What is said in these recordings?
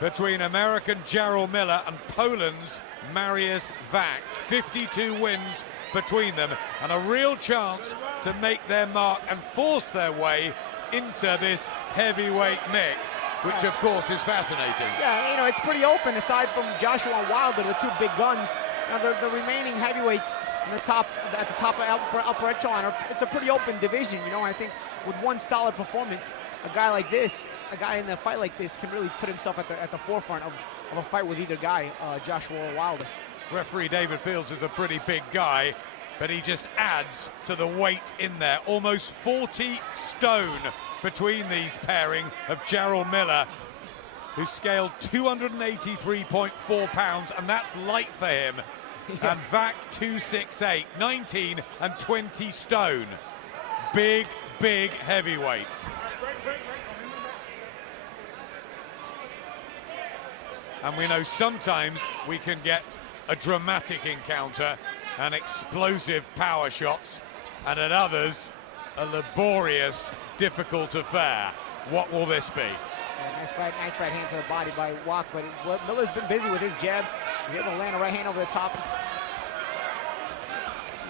between American Jarrell Miller and Poland's Mariusz Vach. 52 wins between them, and a real chance to make their mark and force their way into this heavyweight mix, which of course is fascinating. Yeah, you know, it's pretty open aside from Joshua and Wilder, the two big guns. Now the remaining heavyweights in the top, at the top of upper echelon, it's a pretty open division. You know, I think with one solid performance, a guy like this, a guy in a fight like this, can really put himself at the forefront of a fight with either guy, Joshua or Wilder. Referee David Fields is a pretty big guy, but he just adds to the weight in there. Almost 40 stone between these pairing of Jarrell Miller, who scaled 283.4 pounds, and that's light for him. Yeah. And Vach 268, 19 and 20 stone. Big, big heavyweights. And we know sometimes we can get a dramatic encounter and explosive power shots, and at others, a laborious, difficult affair. What will this be? Yeah, nice right hand to the body by Wach, but Miller's been busy with his jab. He's able to land a right hand over the top.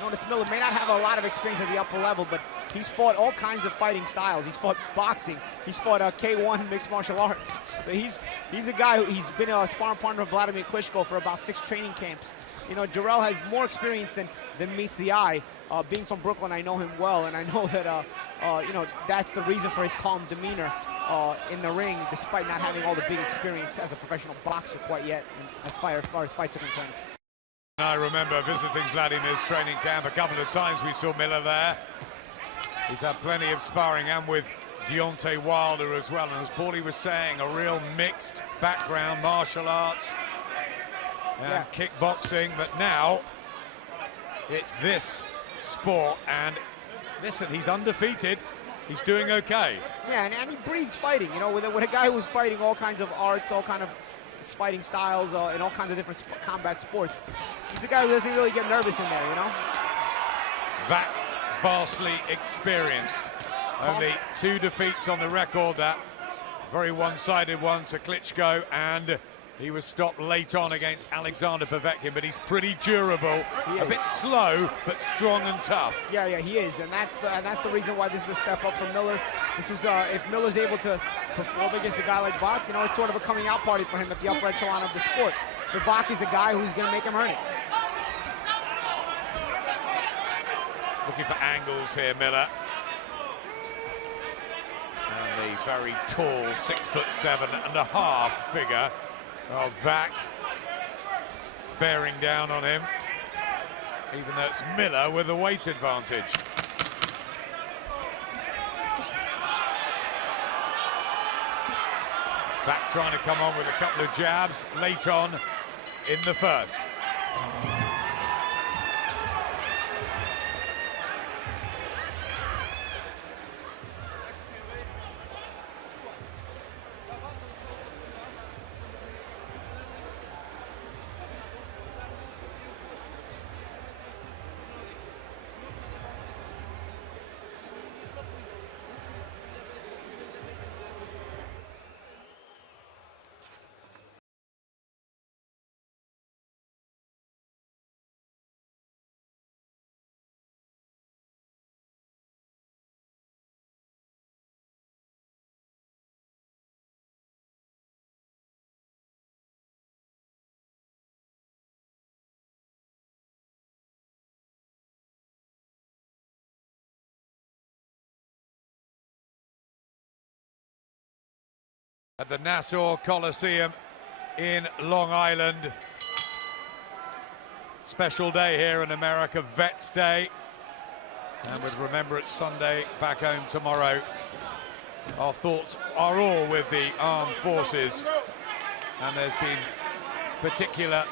Notice Miller may not have a lot of experience at the upper level, but he's fought all kinds of fighting styles. He's fought boxing. He's fought K1 mixed martial arts. So he's a guy he's been a sparring partner of Vladimir Klitschko for about 6 training camps. You know, Jarrell has more experience than meets the eye. Being from Brooklyn, I know him well, and I know that you know, that's the reason for his calm demeanor in the ring, despite not having all the big experience as a professional boxer quite yet, as far as fights are concerned. I remember visiting Vladimir's training camp a couple of times. We saw Miller there. He's had plenty of sparring, and with Deontay Wilder as well. And as Paulie was saying, a real mixed background, martial arts and kickboxing. But now it's this sport, and listen, he's undefeated. He's doing okay. Yeah, and he breathes fighting. You know, with a guy who's fighting all kinds of arts, all kind of fighting styles, in all kinds of different combat sports. He's a guy who doesn't really get nervous in there, you know? Vach, vastly experienced. Only 2 defeats on the record, that very one-sided one to Klitschko, and he was stopped late on against Alexander Povetkin, but he's pretty durable. A bit slow, but strong and tough. Yeah, he is, and that's the reason why this is a step up for Miller. This is if Miller's able to perform against a guy like Vach, you know, it's sort of a coming out party for him at the upper echelon of the sport. But Vach is a guy who's going to make him earn it. Looking for angles here, Miller. And the very tall 6'7.5" figure of Vach bearing down on him, even though it's Miller with the weight advantage. Vach trying to come on with a couple of jabs late on in the first. At the Nassau Coliseum in Long Island. Special day here in America, Vets Day. And with Remembrance Sunday back home tomorrow, our thoughts are all with the armed forces. And there's been particular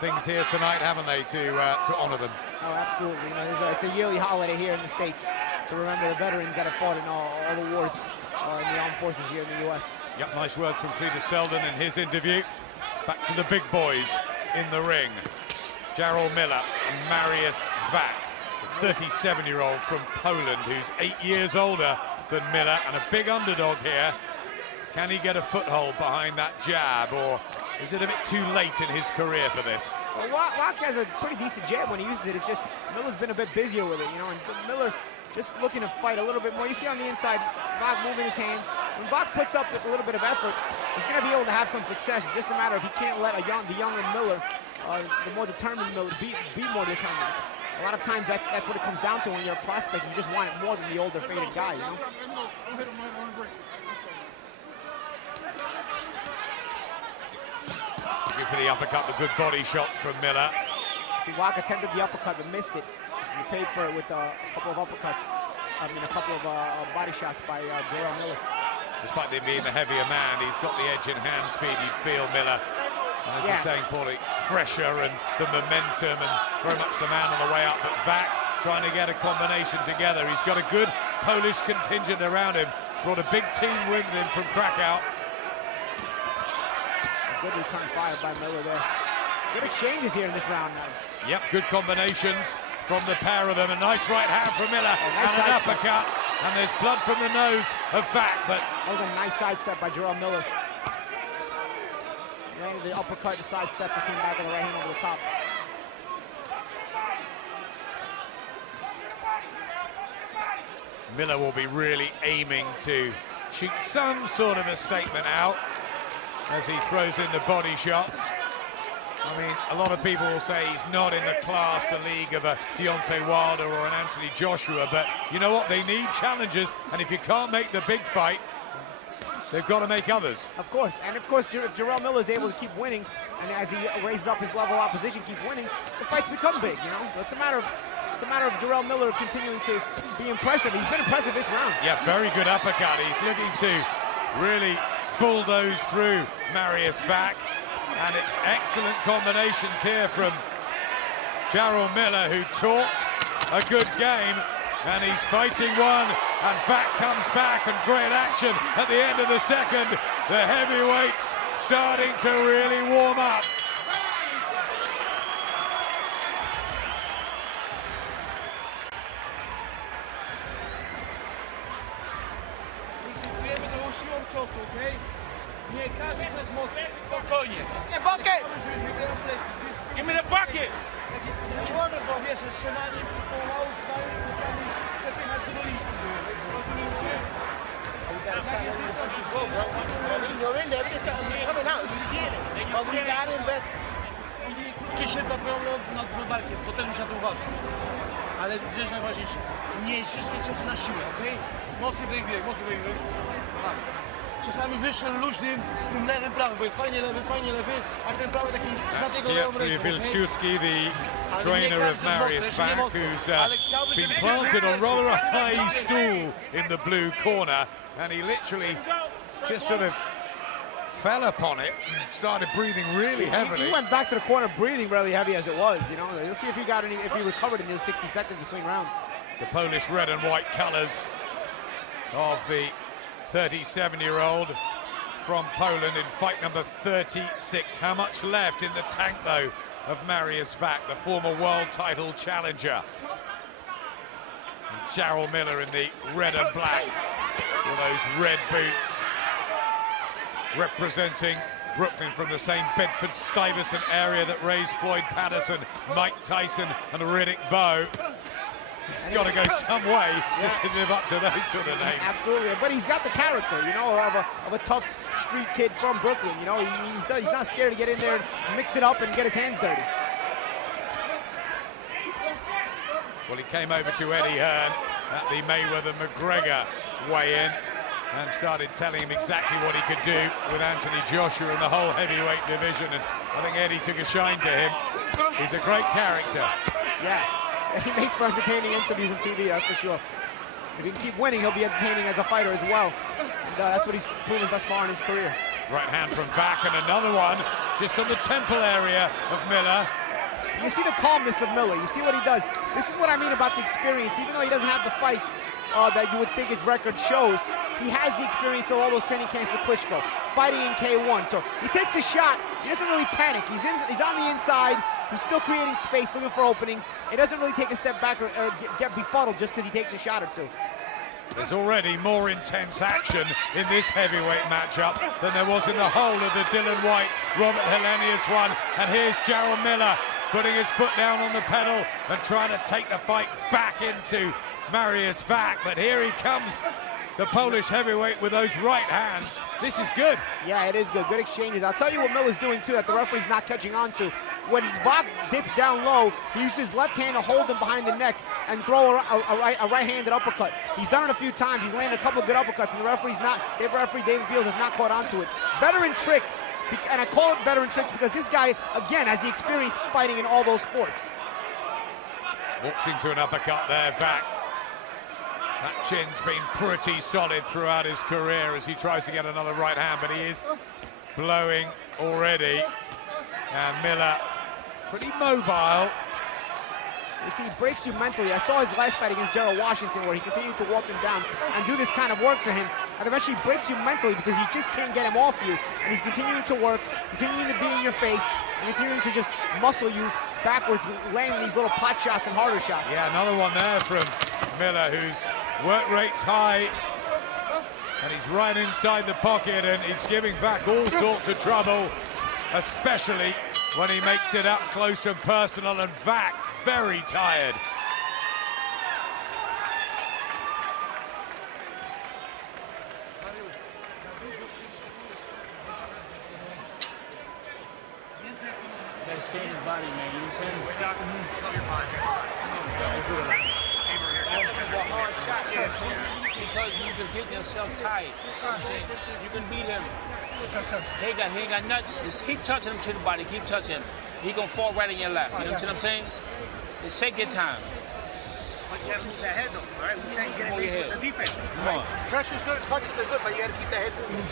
things here tonight, haven't they, to honour them? Oh, absolutely. You know, it's a yearly holiday here in the States to remember the veterans that have fought in all the wars in the armed forces here in the U.S. Yep, nice words from Cletus Selden in his interview. Back to the big boys in the ring. Jarrell Miller and Mariusz Vach, the 37-year-old from Poland, who's 8 years older than Miller, and a big underdog here Can he get a foothold behind that jab, or is it a bit too late in his career for this? Well, Wach has a pretty decent jab when he uses it. It's just Miller's been a bit busier with it, you know, and Miller just looking to fight a little bit more. You see on the inside, Vach moving his hands. When Vach puts up a little bit of effort, he's going to be able to have some success. It's just a matter of he can't let the younger Miller, the more determined Miller, be more determined. A lot of times that's what it comes down to when you're a prospect. You just want it more than the older, faded guy, you know? Looking for the uppercut, the good body shots from Miller. See, Wach attempted the uppercut but missed it. He paid for it with a couple of uppercuts. I mean, a couple of body shots by Jarrell Miller. Despite him being the heavier man, he's got the edge in hand speed, you'd feel, Miller. And as you're saying, Paulie, fresher and the momentum and very much the man on the way up. But Vach trying to get a combination together. He's got a good Polish contingent around him. Brought a big team with him from Krakow. Good return fire by Miller there. Good exchanges here in this round now. Yep, good combinations from the pair of them. A nice right hand from Miller, nice and an uppercut. And there's blood from the nose of Vach, but that was a nice sidestep by Jarrell Miller. Landed the uppercut and sidestep and came back with a right hand over the top. Miller will be really aiming to shoot some sort of a statement out as he throws in the body shots. I mean, a lot of people will say he's not in the class, the league of a Deontay Wilder or an Anthony Joshua, but you know what? They need challenges, and if you can't make the big fight, they've got to make others. Of course, and of course, if Jarrell Miller is able to keep winning, and as he raises up his level of opposition, keep winning, the fights become big, you know? So it's a matter of Jarrell Miller continuing to be impressive. He's been impressive this round. Yeah, very good uppercut. He's looking to really bulldoze through Mariusz Vach. And it's excellent combinations here from Jarrell Miller, who talks a good game, and he's fighting one, and Vach comes back, and great action at the end of the second. The heavyweights starting to really warm up. Nie każdy przez most, spokojnie. Nie, bucket! Give me the bucket! Nie wolno, bo wiesz, strzelanie pomału przepychać do linii. Rozumiecie? Tak jest No really, everything's coming out. You see it. But we got him best. Krótkie się twoją nad browarkiem, to też muszę na to uważać. Ale rzecz najważniejsza, nie wszystkie ciosy na siłę, okej? Mocny wybieg, mocny wybieg. Czasami wyższym, luźnym, tym lewym, prawym, bo jest fajnie lewy, a ten prawy taki na tego lewą ręką. Wilczewski, the trainer of Mariusz Vach, who's been planted on rather a high stool in the blue corner, and he literally just sort of fell upon it and started breathing really heavily. He went back to the corner breathing really heavy as it was, you know. Let's see if he recovered in those 60 seconds between rounds. The Polish red and white colors of the 37-year-old from Poland in fight number 36. How much left in the tank, though, of Mariusz Vach, the former world title challenger? And Jarrell Miller in the red and black with those red boots, representing Brooklyn from the same Bedford-Stuyvesant area that raised Floyd Patterson, Mike Tyson and Riddick Bowe. He's got to go some way to live up to those sort of names. Absolutely, but he's got the character, you know, of a tough street kid from Brooklyn. You know, he's not scared to get in there and mix it up and get his hands dirty. Well, he came over to Eddie Hearn at the Mayweather-McGregor weigh-in and started telling him exactly what he could do with Anthony Joshua in the whole heavyweight division, and I think Eddie took a shine to him. He's a great character. Yeah. He makes for entertaining interviews on TV, that's for sure. If he can keep winning, he'll be entertaining as a fighter as well. And, that's what he's proven thus far in his career. Right hand from Vach, and another one just on the temple area of Miller. You see the calmness of Miller. You see what he does. This is what I mean about the experience. Even though he doesn't have the fights that you would think his record shows, he has the experience of all those training camps with Klitschko, fighting in K1. So he takes a shot. He doesn't really panic. He's on the inside. He's still creating space, looking for openings. He doesn't really take a step back or get befuddled just because he takes a shot or two. There's already more intense action in this heavyweight matchup than there was in the whole of the Dylan White, Robert Helenius one. And here's Jarrell Miller putting his foot down on the pedal and trying to take the fight back into Mariusz Vach. But here he comes, the Polish heavyweight, with those right hands. This is good. Yeah, it is good. Good exchanges. I'll tell you what Miller's doing, too, that the referee's not catching on to. When Vach dips down low, he uses his left hand to hold him behind the neck and throw a right-handed uppercut. He's done it a few times. He's landed a couple of good uppercuts, and the referee, David Fields, has not caught on to it. Veteran tricks, and I call it veteran tricks because this guy, again, has the experience fighting in all those sports. Walks into an uppercut there, Vach. That chin's been pretty solid throughout his career as he tries to get another right hand, but he is blowing already. And Miller, pretty mobile. You see, he breaks you mentally. I saw his last fight against Jarrell Washington where he continued to walk him down and do this kind of work to him, and eventually breaks you mentally because he just can't get him off you. And he's continuing to work, continuing to be in your face, and continuing to just muscle you backwards, laying these little pot shots and harder shots. Yeah, another one there from Miller, whose work rate's high. And he's right inside the pocket, and he's giving Vach all sorts of trouble, especially when he makes it up close and personal, and Vach very tired. Gotta stay in his body, man. You know what I'm saying? Hard shot, because you just getting yourself tired. You know what I'm saying? You can beat him. He ain't got nothing. Just keep touching him to the body. Keep touching him. He gonna fall right in your lap. You know what I'm saying? Just take your time. But you gotta move that head though, right? We saying get away with the defense. Come on. Pressure's good, punches are good, but you gotta keep that head moving.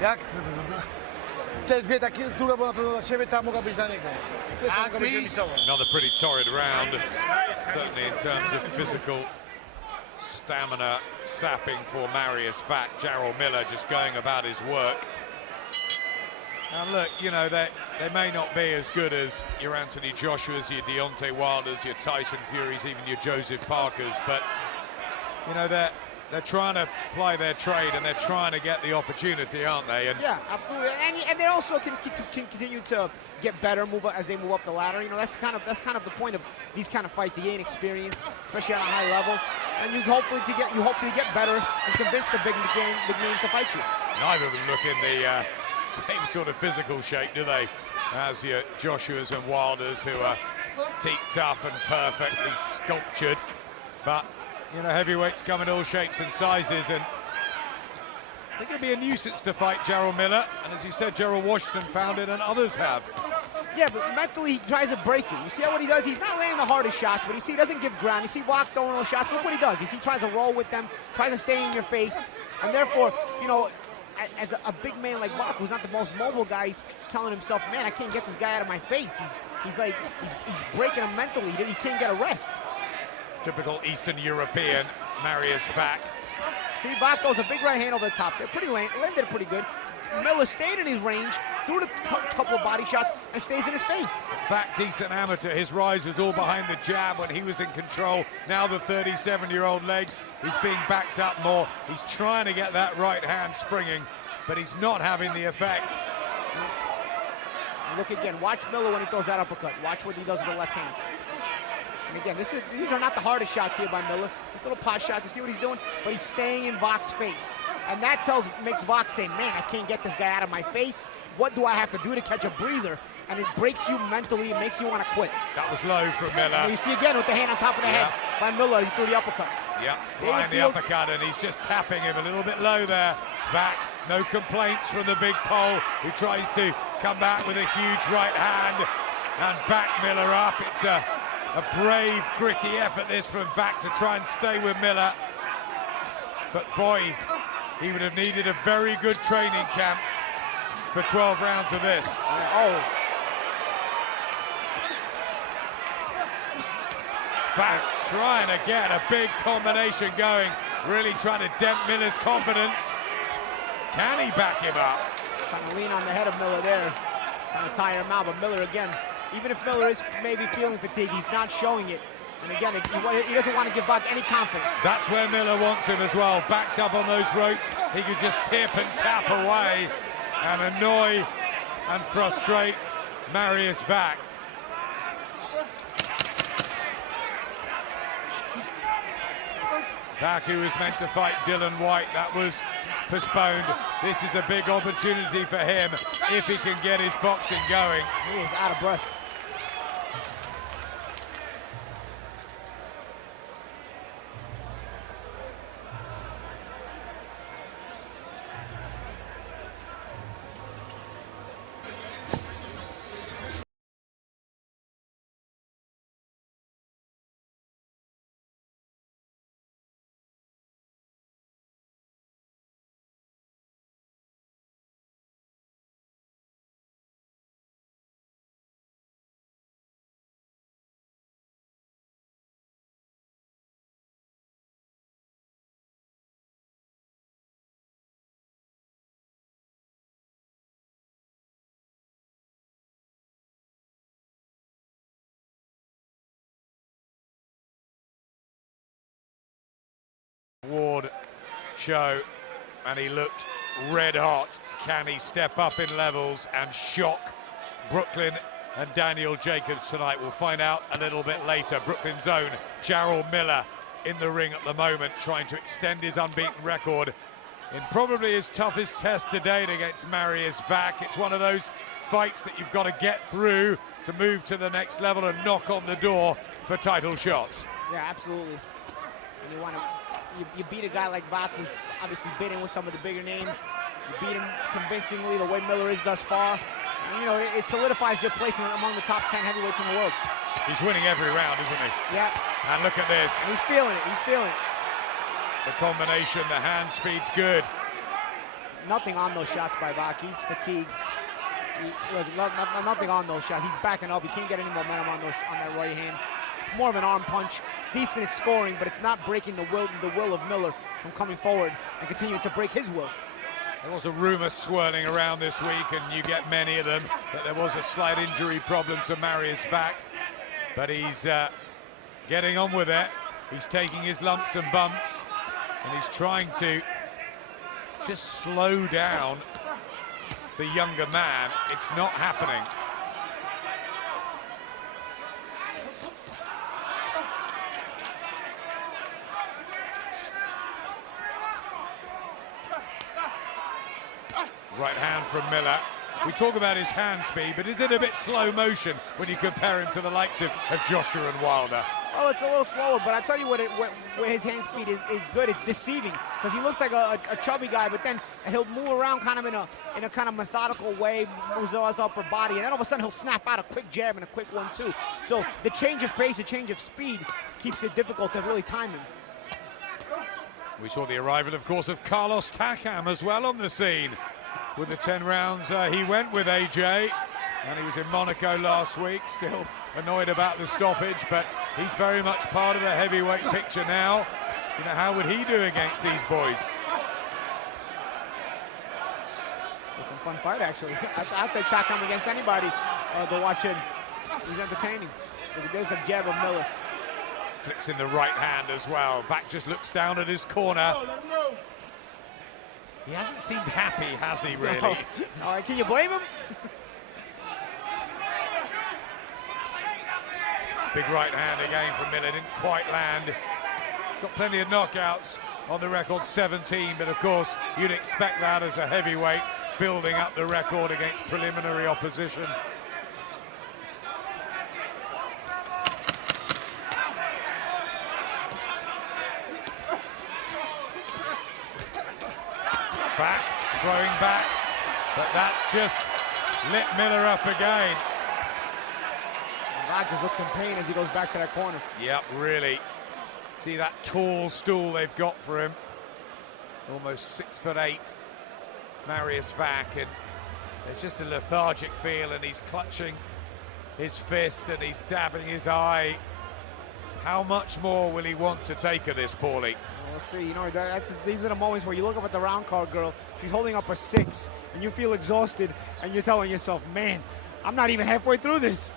Jak? Te dwie takie długo było na pewno dla ciebie, ta mogła być dla niego. Pierwsza mogła być remisowa. Another pretty torrid round, certainly in terms of physical stamina sapping for Mariusz Vach. Jarrell Miller just going about his work. And look, you know, they may not be as good as your Anthony Joshua's, your Deontay Wilders, your Tyson Furies, even your Joseph Parkers, but, you know, they're trying to ply their trade and they're trying to get the opportunity, aren't they? And yeah, absolutely. And they also can continue to get better, as they move up the ladder. You know, that's kind of the point of these kind of fights. You gain experience, especially on a high level, and you hopefully get better and convince the big names to fight you. Neither of them look in the same sort of physical shape, do they? As your Joshua's and Wilders, who are teak tough and perfectly sculptured, but you know, heavyweights come in all shapes and sizes, and I think it'd be a nuisance to fight Jarrell Miller, and as you said, Jarrell Washington found it and others have. Yeah, but mentally he tries to break you. You see what he does? He's not landing the hardest shots, but you see he doesn't give ground. You see Wach throwing those shots. Look what he does. You see he tries to roll with them, tries to stay in your face, and therefore, you know, as a big man like Vach, who's not the most mobile guy, he's telling himself, man, I can't get this guy out of my face. He's breaking him mentally. He can't get a rest. Typical Eastern European, Mariusz Vach. See, Vach throws a big right hand over the top. They're pretty landed pretty good. Miller stayed in his range, threw a couple of body shots, and stays in his face. Vach, decent amateur. His rise was all behind the jab when he was in control. Now the 37-year-old legs, he's being backed up more. He's trying to get that right hand springing, but he's not having the effect. Look again, watch Miller when he throws that uppercut. Watch what he does with the left hand. And again, these are not the hardest shots here by Miller. Just little pot shots. You see what he's doing? But he's staying in Vach's face. And that makes Vach say, man, I can't get this guy out of my face. What do I have to do to catch a breather? And it breaks you mentally. It makes you want to quit. That was low from Miller. And you see again with the hand on top of the head by Miller. He threw the uppercut. Yep, flying the uppercut, and he's just tapping him a little bit low there. Vach, no complaints from the big pole, who tries to come back with a huge right hand and back Miller up. It's a brave, gritty effort this from Vach to try and stay with Miller. But boy, he would have needed a very good training camp for 12 rounds of this. Vach trying to get a big combination going, really trying to dent Miller's confidence. Can he back him up? Trying to lean on the head of Miller there, trying to tire him out, but Miller again, even if Miller is maybe feeling fatigue, he's not showing it. And again, he doesn't want to give Vach any confidence. That's where Miller wants him as well. Backed up on those ropes, he could just tip and tap away and annoy and frustrate Mariusz Vach. Vach, who was meant to fight Dillian Whyte, that was postponed. This is a big opportunity for him if he can get his boxing going. He is out of breath. Ward show, and he looked red hot. Can he step up in levels and shock Brooklyn and Daniel Jacobs tonight? We'll find out a little bit later. Brooklyn's own Jarrell Miller in the ring at the moment, trying to extend his unbeaten record in probably his toughest test to date against Mariusz Vach. It's one of those fights that you've got to get through to move to the next level and knock on the door for title shots. Yeah, absolutely. And you want to, you beat a guy like Vach, who's obviously been in with some of the bigger names. You beat him convincingly the way Miller is thus far. And, you know, it solidifies your placement among the top 10 heavyweights in the world. He's winning every round, isn't he? Yeah. And look at this. And he's feeling it. He's feeling it. The combination, the hand speed's good. Nothing on those shots by Vach. He's fatigued. Look, nothing on those shots. He's backing up. He can't get any momentum on that right hand. It's more of an arm punch. It's decent at scoring, but it's not breaking the will of Miller from coming forward and continuing to break his will. There was a rumor swirling around this week, and you get many of them, that there was a slight injury problem to Mariusz Vach, but he's getting on with it. He's taking his lumps and bumps, and he's trying to just slow down the younger man. It's not happening. Right hand from Miller. We talk about his hand speed, but is it a bit slow motion when you compare him to the likes of Joshua and Wilder? Oh, it's a little slower, but I tell you where his hand speed is good. It's deceiving, because he looks like a chubby guy, but then he'll move around kind of in a kind of methodical way, moves his upper body, and then all of a sudden he'll snap out a quick jab and a quick 1-2. So the change of pace, the change of speed keeps it difficult to really time him. We saw the arrival, of course, of Carlos Takam as well on the scene. With the 10 rounds he went with AJ, and he was in Monaco last week, still annoyed about the stoppage, but he's very much part of the heavyweight picture now. You know, how would he do against these boys? It's a fun fight, actually. I'd say Takam against anybody to watch him. He's entertaining. There's the jab of Miller. Flicks in the right hand as well. Vach just looks down at his corner. He hasn't seemed happy, has he, really? No. Can you blame him? Big right hand again from Miller, didn't quite land. He's got plenty of knockouts on the record, 17, but of course you'd expect that as a heavyweight, building up the record against preliminary opposition. Back, throwing back, but that's just lit Miller up again. Vach just looks in pain as he goes back to that corner. Yep, really. See that tall stool they've got for him. Almost 6'8", Mariusz Vach, and there's just a lethargic feel, and he's clutching his fist and he's dabbing his eye. How much more will he want to take of this, Paulie? We'll see. You know, these are the moments where you look up at the round card girl. She's holding up a 6, and you feel exhausted, and you're telling yourself, man, I'm not even halfway through this.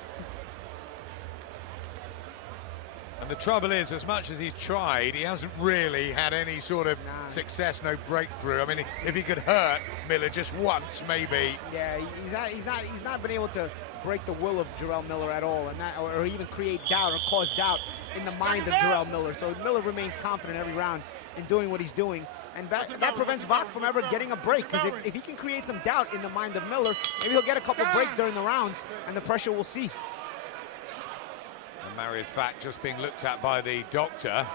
And the trouble is, as much as he's tried, he hasn't really had any sort of success, no breakthrough. I mean, if he could hurt Miller just once, maybe. Yeah, he's not been able to break the will of Jarrell Miller at all, and that, or even create doubt or cause doubt in the mind of Jarrell Miller. So Miller remains confident every round in doing what he's doing, and that prevents Vach from ever getting a break, because if he can create some doubt in the mind of Miller, maybe he'll get a couple breaks during the rounds, and the pressure will cease. And Mariusz Vach just being looked at by the doctor.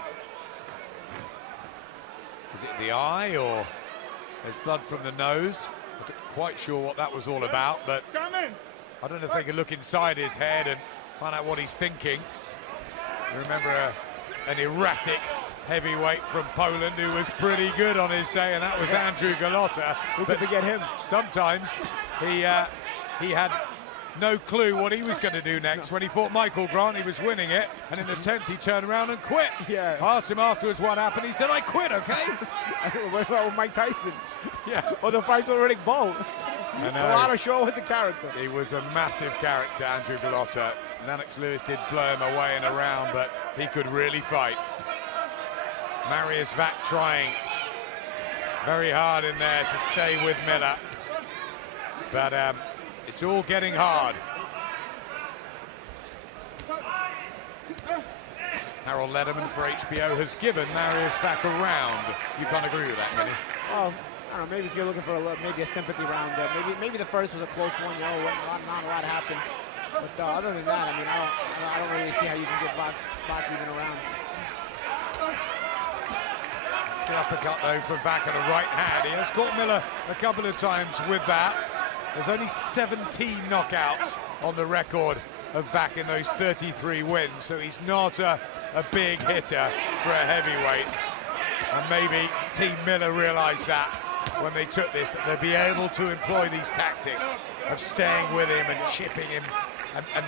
Is it the eye, or there's blood from the nose? I'm not quite sure what that was all about, but I don't know if they can look inside his head and find out what he's thinking. You remember an erratic heavyweight from Poland who was pretty good on his day, and that was Andrew Golota. Who could forget him? Sometimes he had no clue what he was going to do next. When he fought Michael Grant, he was winning it, and in the 10th he turned around and quit. Yeah. Asked him afterwards what happened, he said, "I quit, okay?" What about with Mike Tyson? Yeah. Or the fights with Riddick Bowe? Golota sure was a character. He was a massive character, Andrew Golota. Lennox Lewis did blow him away in a round, but he could really fight. Mariusz Vach trying very hard in there to stay with Miller, but it's all getting hard. Harold Lederman for HBO has given Mariusz Vach a round. You can't agree with that, can you? Well, I don't know, maybe if you're looking for maybe a sympathy round, maybe the first was a close one, you know, not a lot happened. But other than that, I mean, I don't really see how you can get Vach even around. It's the uppercut, though, from Vach at a right hand. He has caught Miller a couple of times with that. There's only 17 knockouts on the record of Vach in those 33 wins, so he's not a big hitter for a heavyweight. And maybe Team Miller realised that when they took this, that they'd be able to employ these tactics of staying with him and chipping him and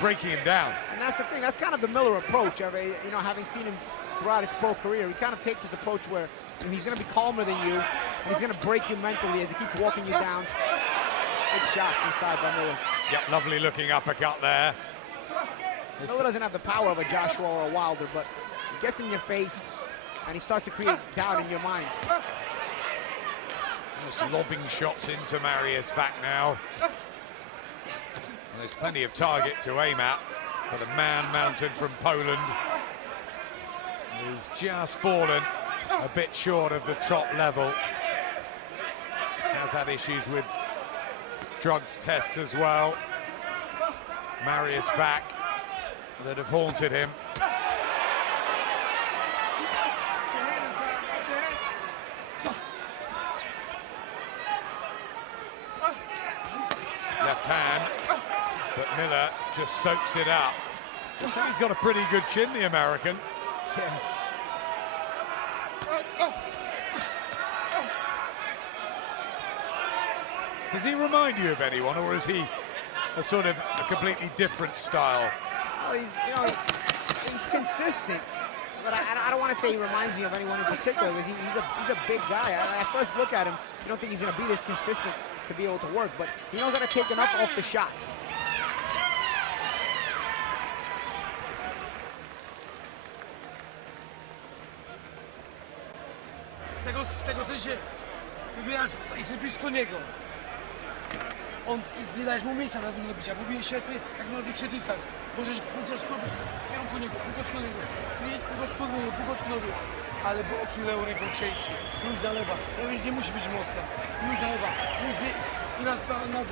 breaking him down. And that's the thing, that's kind of the Miller approach. I mean, you know, having seen him throughout his pro career, he kind of takes this approach where, you know, he's going to be calmer than you, and he's going to break you mentally as he keeps walking you down. Big shots inside by Miller. Yep, lovely looking uppercut there. Miller doesn't have the power of a Joshua or a Wilder, but he gets in your face, and he starts to create doubt in your mind. Just lobbing shots into Mariusz Vach now. And there's plenty of target to aim at for the man mounted from Poland, who's just fallen a bit short of the top level. Has had issues with drugs tests as well. Mariusz Vach that have haunted him. Left hand, but Miller just soaks it up. I think he's got a pretty good chin, the American. Yeah. Does he remind you of anyone, or is he a sort of a completely different style? Well, he's consistent, but I don't want to say he reminds me of anyone in particular, because he's a big guy. At first look at him, you don't think he's going to be this consistent to be able to work, but he knows how to take enough off the shots. W tego sensie wyjazd jest blisko niego. On, nie dajesz mu miejsca do bicia, bo bije ślepy jak na większy dystans. Możesz półtora składu w kierunku niego, półtora niego, kryć półtora składu, ale boks lewą ręką częściej, luźna lewa, nie musi być mocna, luźna lewa, luźny i nad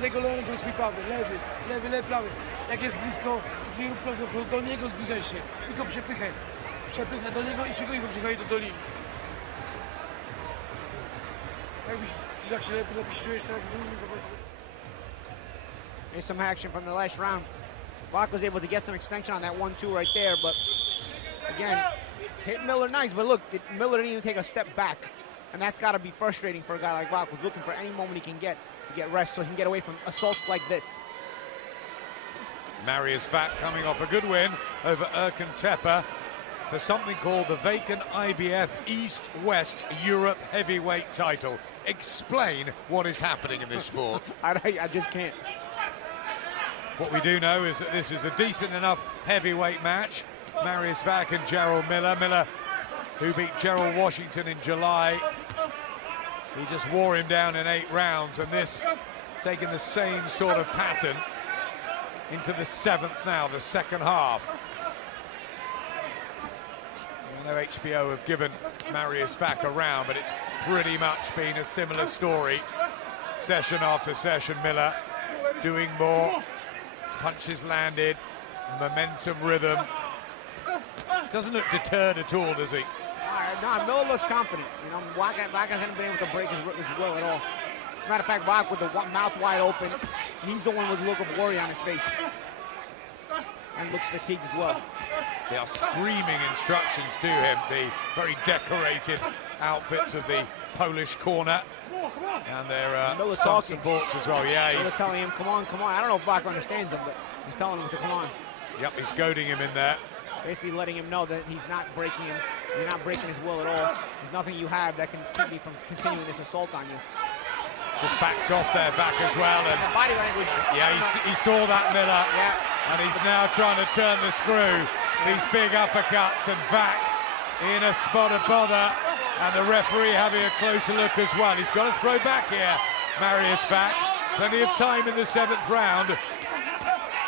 lewą ręką swój lewy, prawy. Jak jest blisko, do niego zbliżaj się, tylko przepychaj do niego i szybko go przepychaj do linii. Jak się lepiej czujesz, tak. Here's some action from the last round. Vach was able to get some extension on that 1-2 right there, but again, hit Miller nice, but look, Miller didn't even take a step back. And that's got to be frustrating for a guy like Vach, who's looking for any moment he can get to get rest so he can get away from assaults like this. Mariusz Vach coming off a good win over Erkan Tepe for something called the vacant IBF East-West Europe heavyweight title. Explain what is happening in this sport. I just can't. What we do know is that this is a decent enough heavyweight match. Mariusz Vach and Jarrell Miller. Miller, who beat Jarrell Washington in July. He just wore him down in 8 rounds, and this taking the same sort of pattern into the 7th now, the second half. I know HBO have given Mariusz Vach a round, but it's pretty much been a similar story. Session after session, Miller doing more. Punches landed, momentum, rhythm. Doesn't look deterred at all, does he? No, Miller looks confident. You know, Wach hasn't been able to break his will at all. As a matter of fact, Vach with the mouth wide open, he's the one with a look of worry on his face. And looks fatigued as well. They are screaming instructions to him, the very decorated outfits of the Polish corner. And their some supports as well. Yeah, he's telling him, come on, come on. I don't know if Vach understands him, but he's telling him to come on. Yep, he's goading him in there. Basically letting him know that he's not breaking him. You're not breaking his will at all. There's nothing you have that can keep me from continuing this assault on you. Just backs off there, Vach as well. And body language. Yeah, he saw that, Miller. Yeah. And he's now trying to turn the screw. These big uppercuts, and Vach in a spot of bother. And the referee having a closer look as well. He's got to throw back here, Mariusz Vach. Plenty of time in the 7th round.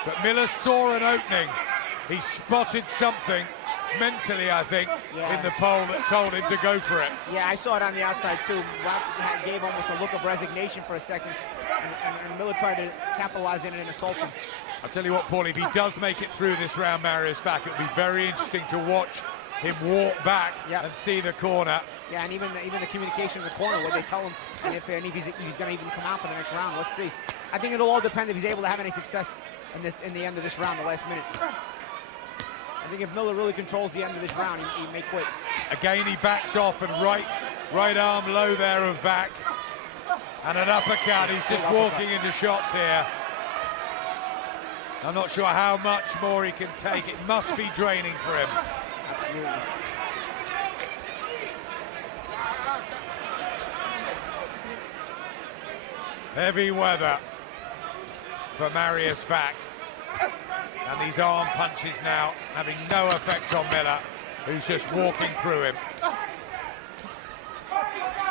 But Miller saw an opening. He spotted something mentally, I think, in the pole that told him to go for it. Yeah, I saw it on the outside too. Vach gave almost a look of resignation for a second, and Miller tried to capitalize in it and assault him. I'll tell you what, Paul, if he does make it through this round, Mariusz Vach, it'll be very interesting to watch him walk back and see the corner. Yeah, and even the communication in the corner where they tell him and if he's going to even come out for the next round. Let's see. I think it'll all depend if he's able to have any success in the end of this round, the last minute. I think if Miller really controls the end of this round, he may quit. Again, he backs off, and right arm low there of Vach. And an uppercut. He's just walking into shots here. I'm not sure how much more he can take. It must be draining for him. Absolutely. Heavy weather for Mariusz Vach. And these arm punches now having no effect on Miller, who's just walking through him.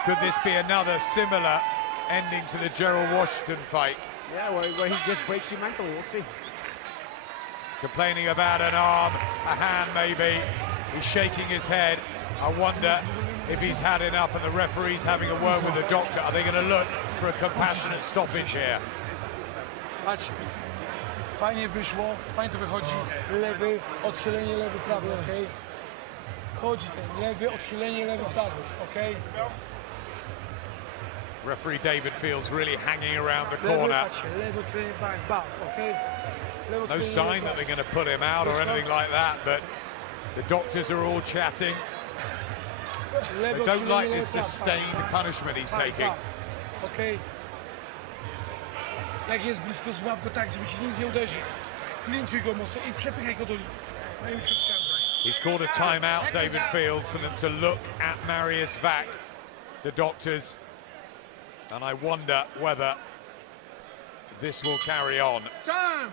Could this be another similar ending to the Jarrell Washington fight? Yeah, where he just breaks you mentally. We'll see. Complaining about an arm, a hand maybe. He's shaking his head. I wonder if he's had enough, and the referee's having a word with the doctor. Are they going to look for a compassionate stoppage here? Patrz. Fajnie wyszło, fajnie to wychodzi. Lewy, odchylenie, lewy, prawy, okej? Wchodzi ten lewy, odchylenie, lewy, prawy, okej? Referee David Fields really hanging around the corner. Lewy, odchylenie, back, okej? No sign that they're going to put him out or anything like that, but the doctors are all chatting. They don't like this sustained punishment he's taking. Okay. Jak jest blisko, złap go tak, żeby ci nic nie uderzy. Sklinczuj go mocno i przepychaj go do linii. He's called a timeout, David Fields, for them to look at Mariusz Vach, the doctors. And I wonder whether this will carry on. Time!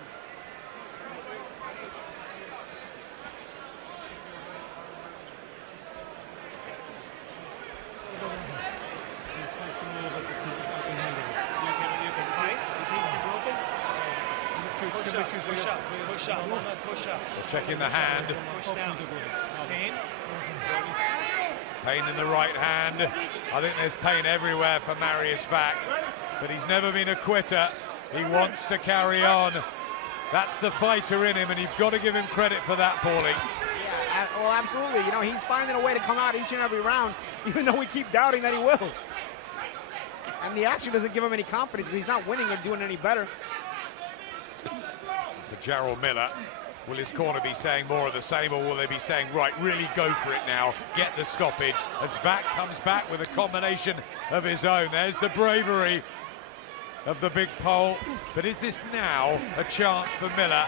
They're checking the hand. Pain in the right hand. I think there's pain everywhere for Mariusz Vach, but he's never been a quitter. He wants to carry on. That's the fighter in him, and you've got to give him credit for that, Paulie. Yeah, well, absolutely. You know, he's finding a way to come out each and every round, even though we keep doubting that he will. And the action doesn't give him any confidence because he's not winning or doing any better. For Jarrell Miller, will his corner be saying more of the same, or will they be saying, right, really go for it now, get the stoppage, as Vach comes back with a combination of his own. There's the bravery of the big pole, but is this now a chance for Miller,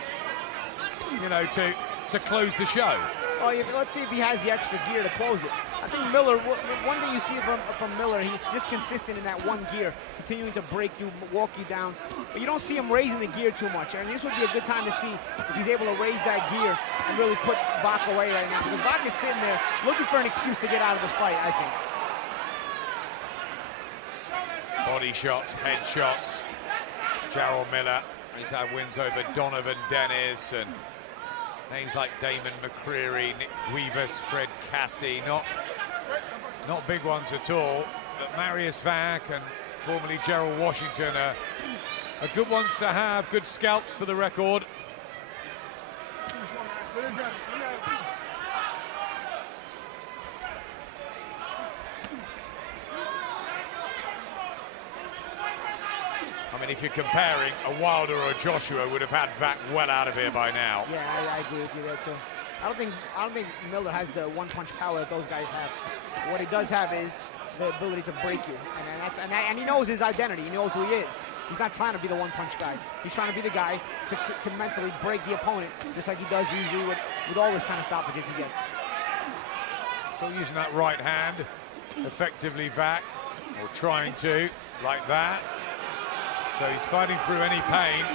you know, to close the show? Well, let's see if he has the extra gear to close it. I think Miller, one thing you see from Miller, he's just consistent in that one gear, continuing to break you, walk you down. But you don't see him raising the gear too much. And this would be a good time to see if he's able to raise that gear and really put Vach away right now. Because Vach is sitting there looking for an excuse to get out of this fight, I think. Body shots, head shots. Jarrell Miller, he's had wins over Donovan Dennis and names like Damon McCreary, Nick Guivas, Fred Cassie, not big ones at all. But Mariusz Vach and formerly Gerald Washington are good ones to have, good scalps for the record. I mean, if you're comparing, a Wilder or a Joshua would have had Vach well out of here by now. Yeah, I agree with you there too. I don't think Miller has the one-punch power that those guys have. What he does have is the ability to break you, and he knows his identity. He knows who he is. He's not trying to be the one-punch guy. He's trying to be the guy to can mentally break the opponent, just like he does usually with all his kind of stoppages he gets. So using that right hand, effectively Vach, or trying to, like that. So he's fighting through any pain.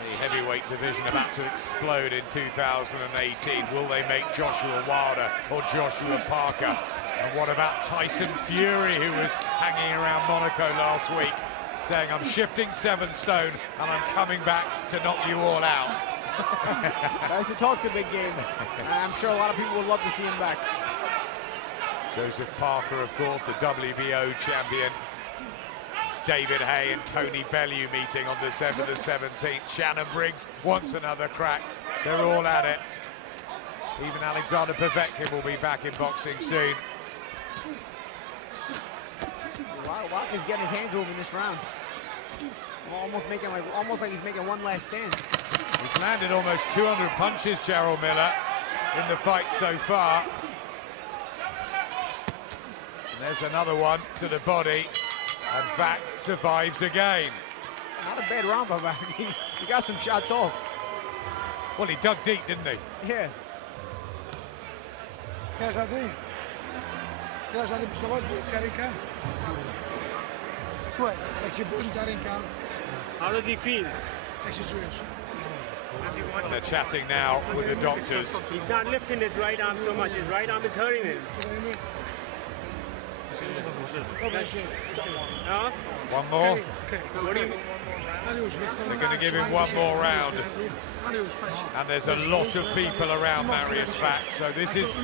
The heavyweight division about to explode in 2018. Will they make Joshua Wilder or Joshua Parker? And what about Tyson Fury, who was hanging around Monaco last week, saying, I'm shifting 7 stone and I'm coming back to knock you all out. Tyson talks a big game. I'm sure a lot of people would love to see him back. Joseph Parker, of course, the WBO champion. David Hay and Tony Bellew meeting on December the 17th. Shannon Briggs wants another crack. They're all at it. Even Alexander Povetkin will be back in boxing soon. Wach is getting his hands moving this round. Almost like he's making one last stand. He's landed almost 200 punches, Jarrell Miller, in the fight so far. And there's another one to the body. And Vach survives again. Not a bad round by Vach. He got some shots off. Well, he dug deep, didn't he? Yeah. Dasz rady psować, bo ręka? Słuchaj, jak się boli ta ręka, How does he feel? jak się czujesz? And they're chatting now with the doctors. He's not lifting his right arm so much. His right arm is hurting him. Dobra, się. Huh? One more. What do you... They're going to give him one more round. And there's a lot of people around Mariusz Vach, so this is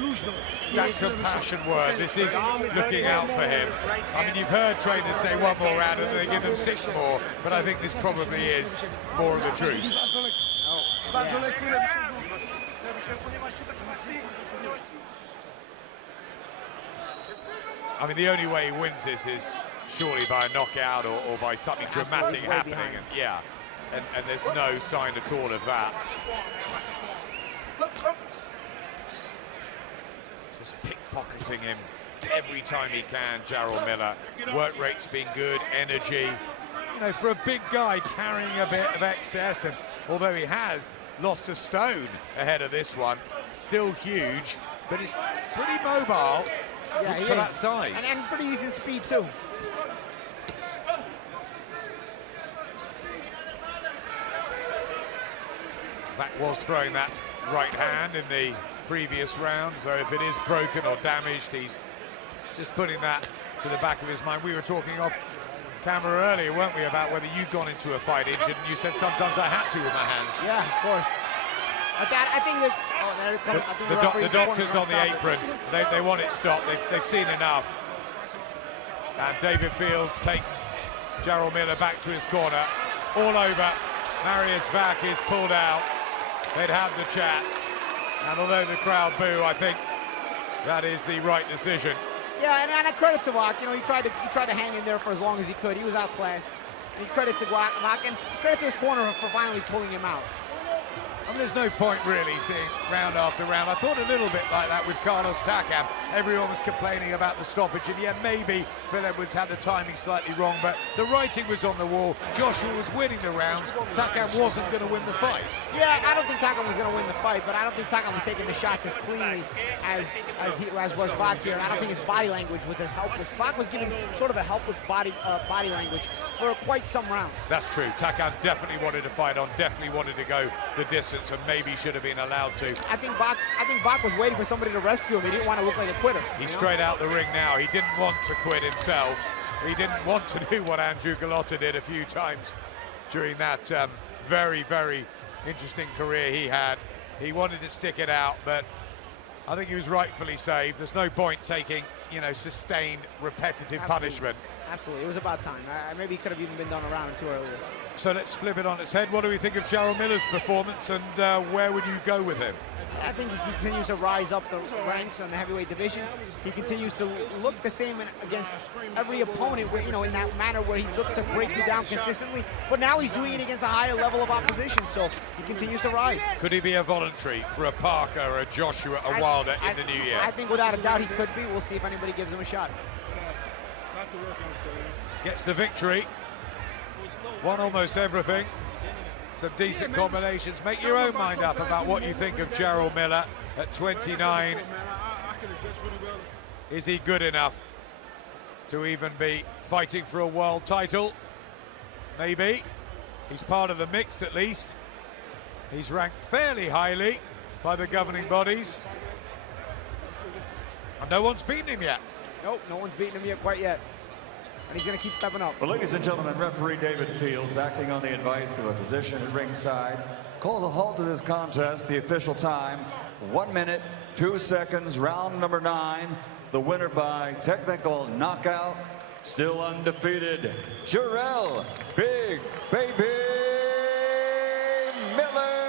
that compassion word. This is looking out for him. I mean, you've heard trainers say one more round and they give them 6 more, but I think this probably is more of the truth. I mean, the only way he wins this is surely by a knockout or by something dramatic happening. And, yeah, and there's no sign at all of that. Just pickpocketing him every time he can, Jarrell Miller. Work rate's been good, energy. You know, for a big guy carrying a bit of excess, and although he has lost a stone ahead of this one, still huge, but he's pretty mobile. Yeah, he for is. That size. And pretty decent speed too. Vach was throwing that right hand in the previous round, so if it is broken or damaged, he's just putting that to the back of his mind. We were talking off camera earlier, weren't we, about whether you'd gone into a fight injured, and you said sometimes I had to with my hands. Yeah, of course. I think that... Oh, there it comes. I think The doctors on the apron, they want it stopped. They've seen enough. And David Fields takes Jarrell Miller back to his corner. All over. Mariusz Vach is pulled out. They'd had the chats. And although the crowd boo, I think that is the right decision. Yeah, and a credit to Vach. You know, he tried to hang in there for as long as he could. He was outclassed. And credit to Vach and credit to his corner for finally pulling him out. I mean, there's no point really seeing round after round. I thought a little bit like that with Carlos Takam. Everyone was complaining about the stoppage, and yeah, maybe Phil Edwards had the timing slightly wrong, but the writing was on the wall. Joshua was winning the rounds. Takam wasn't going to win the fight. Yeah, I don't think Takam was going to win the fight, but I don't think Takam was taking the shots as cleanly as was Vach here. I don't think his body language was as helpless. Vach was giving sort of a helpless body language for quite some rounds. That's true. Takam definitely wanted to fight on, definitely wanted to go the distance, and maybe should have been allowed to. I think Vach was waiting for somebody to rescue him. He didn't want to look like a quitter. He's straight out the ring now. He didn't want to quit himself. He didn't want to do what Andrew Galotta did a few times during that very, very interesting career he had. He wanted to stick it out, but I think he was rightfully saved. There's no point taking, you know, sustained, repetitive punishment. Absolutely, it was about time. Maybe he could have even been done a round or two earlier. So let's flip it on its head. What do we think of Jarrell Miller's performance, and where would you go with him? I think he continues to rise up the ranks on the heavyweight division. He continues to look the same against every opponent, where, you know, in that manner where he looks to break you down consistently. But now he's doing it against a higher level of opposition, so he continues to rise. Could he be a voluntary for a Parker, a Joshua, a Wilder in the new year? I think without a doubt he could be. We'll see if anybody gives him a shot. Gets the victory. Won almost everything. Some decent combinations. Make your own mind up about what you think of Jarrell Miller at 29. Is he good enough to even be fighting for a world title? Maybe. He's part of the mix at least. He's ranked fairly highly by the governing bodies. And no one's beaten him yet. Nope, no one's beaten him yet quite yet. And he's going to keep stepping up. Well, ladies and gentlemen, referee David Fields, acting on the advice of a physician at ringside, calls a halt to this contest. The official time, 1 minute, 2 seconds, round number 9. The winner by technical knockout, still undefeated, Jarrell Big Baby Miller.